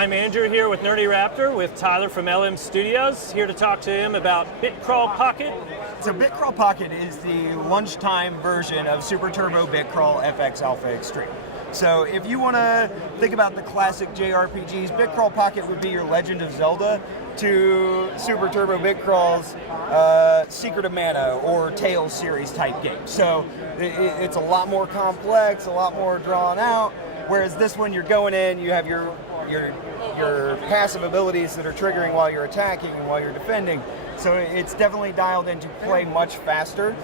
I'm Andrew here with Nerdy Raptor with Tyler from LM Studios, here to talk to him about BitCrawl Pocket. So BitCrawl Pocket is the lunchtime version of Super Turbo BitCrawl FX Alpha Xtreme. So if you want to think about the classic JRPGs, BitCrawl Pocket would be your Legend of Zelda to Super Turbo BitCrawl's Secret of Mana or Tales series type game. So it's a lot more complex, a lot more drawn out, whereas this one you're going in, you have your passive abilities that are triggering while you're attacking and while you're defending. So it's definitely dialed in to play much faster.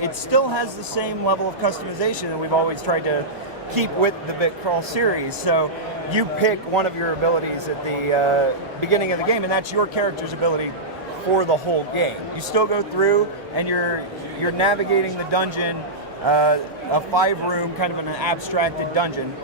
It still has the same level of customization that we've always tried to keep with the BitCrawl series. So you pick one of your abilities at the beginning of the game, and that's your character's ability for the whole game. You still go through and you're navigating the dungeon, a 5-room kind of an abstracted dungeon,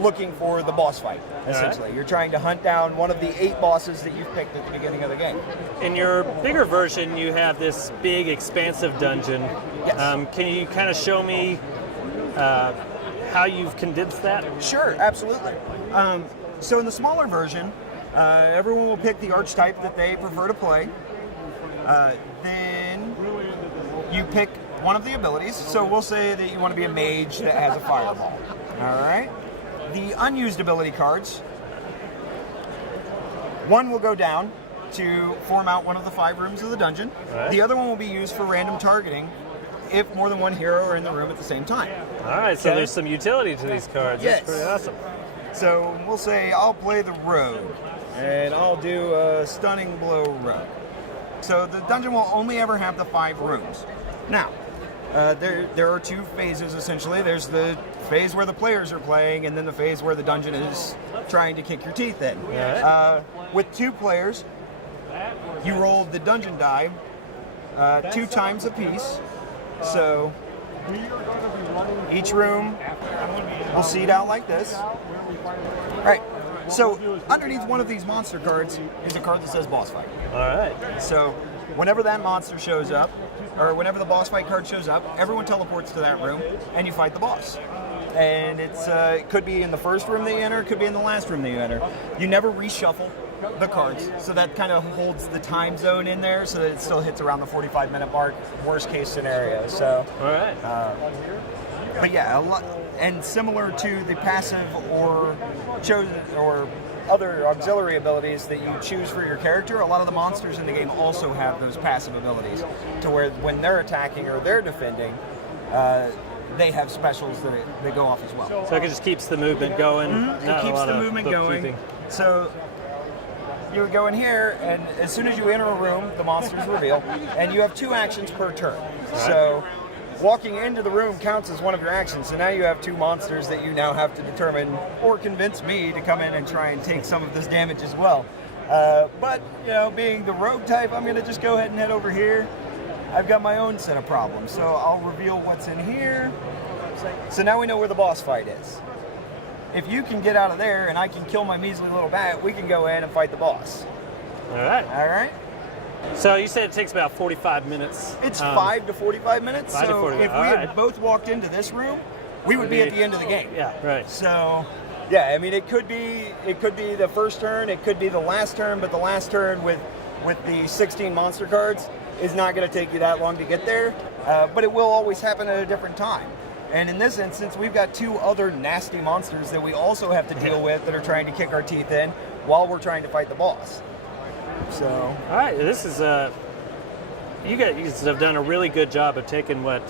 looking for the boss fight, essentially. Right. You're trying to hunt down one of the 8 bosses that you've picked at the beginning of the game. In your bigger version, you have this big, expansive dungeon. Yes. Can you kind of show me how you've condensed that? Sure, absolutely. So in the smaller version, everyone will pick the archetype that they prefer to play. Then you pick one of the abilities. So we'll say that you want to be a mage that has a fireball. All right. The unused ability cards, one will go down to form out one of the 5 rooms of the dungeon. Right. The other one will be used for random targeting if more than one hero are in the room at the same time. All right, so there's some utility to these cards. Yes. That's pretty awesome. So we'll say I'll play the rogue, and I'll do a stunning blow rogue. So the dungeon will only ever have the 5 rooms. Now, there are 2 phases essentially. There's the phase where the players are playing, and then the phase where the dungeon is trying to kick your teeth in. Right. With 2 players, you roll the dungeon die 2 times apiece. So each room will seed out like this. Right. So underneath one of these monster cards is a card that says boss fight. All right. So whenever that monster shows up, or whenever the boss fight card shows up, everyone teleports to that room and you fight the boss. And it could be in the first room that you enter, it could be in the last room that you enter. You never reshuffle the cards, so that kind of holds the time zone in there so that it still hits around the 45-minute mark, worst case scenario. So, all right. But yeah, a lot, and similar to the passive or chosen or other auxiliary abilities that you choose for your character, a lot of the monsters in the game also have those passive abilities, to where when they're attacking or they're defending, they have specials that go off as well. So it just keeps the movement going. Mm-hmm. It keeps the movement going. So you would go in here, and as soon as you enter a room, the monsters reveal, and you have 2 actions per turn. Right. So walking into the room counts as one of your actions, so now you have 2 monsters that you now have to determine or convince me to come in and try and take some of this damage as well. But, being the rogue type, I'm going to just go ahead and head over here. I've got my own set of problems, so I'll reveal what's in here. So now we know where the boss fight is. If you can get out of there and I can kill my measly little bat, we can go in and fight the boss. All right. All right. So you said it takes about 45 minutes. It's 5 to 45 minutes. 5 to 45. If we had both walked into this room, we would be at the end of the game. Yeah, right. So, yeah, I mean, it could be the first turn, it could be the last turn, but the last turn with the 16 monster cards is not going to take you that long to get there. But it will always happen at a different time. And in this instance, we've got 2 other nasty monsters that we also have to deal with that are trying to kick our teeth in while we're trying to fight the boss. So, all right, this is you guys have done a really good job of taking what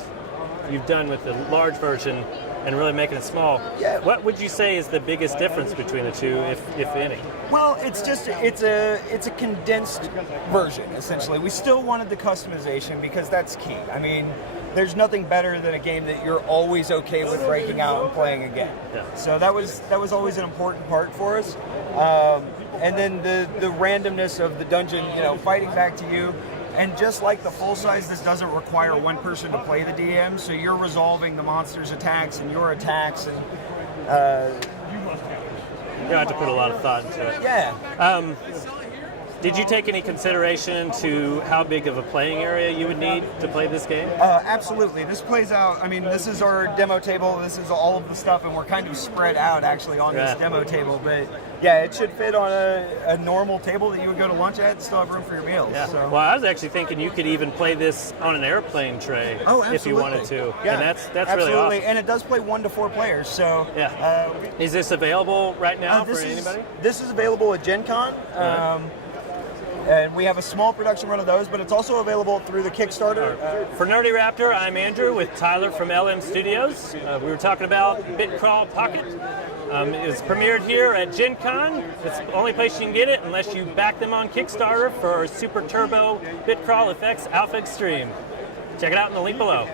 you've done with the large version and really making it small. Yeah. What would you say is the biggest difference between the 2, if any? Well, it's a condensed version essentially. We still wanted the customization because that's key. I mean, there's nothing better than a game that you're always okay with breaking out and playing again. Yeah. So that was always an important part for us. And then the randomness of the dungeon, fighting back to you. And just like the full size, this doesn't require one person to play the DM, so you're resolving the monster's attacks and your attacks, and you have to put a lot of thought into it. Yeah. Did you take any consideration to how big of a playing area you would need to play this game? Absolutely. This plays out, I mean, this is our demo table, this is all of the stuff, and we're kind of spread out actually on this demo table, but yeah, it should fit on a normal table that you would go to lunch at and still have room for your meals. Yeah. So. Well, I was actually thinking you could even play this on an airplane tray if you wanted to. Yeah, and that's absolutely. really awesome. And it does play 1 to 4 players, so... Yeah. Is this available right now for anybody? This is available at GenCon. And we have a small production run of those, but it's also available through the Kickstarter. For Nerdy Raptor, I'm Andrew with Tyler from LM Studios. We were talking about BitCrawl Pocket. It's premiered here at GenCon. It's the only place you can get it unless you back them on Kickstarter for Super Turbo BitCrawl FX Alpha Xtreme. Check it out in the link below.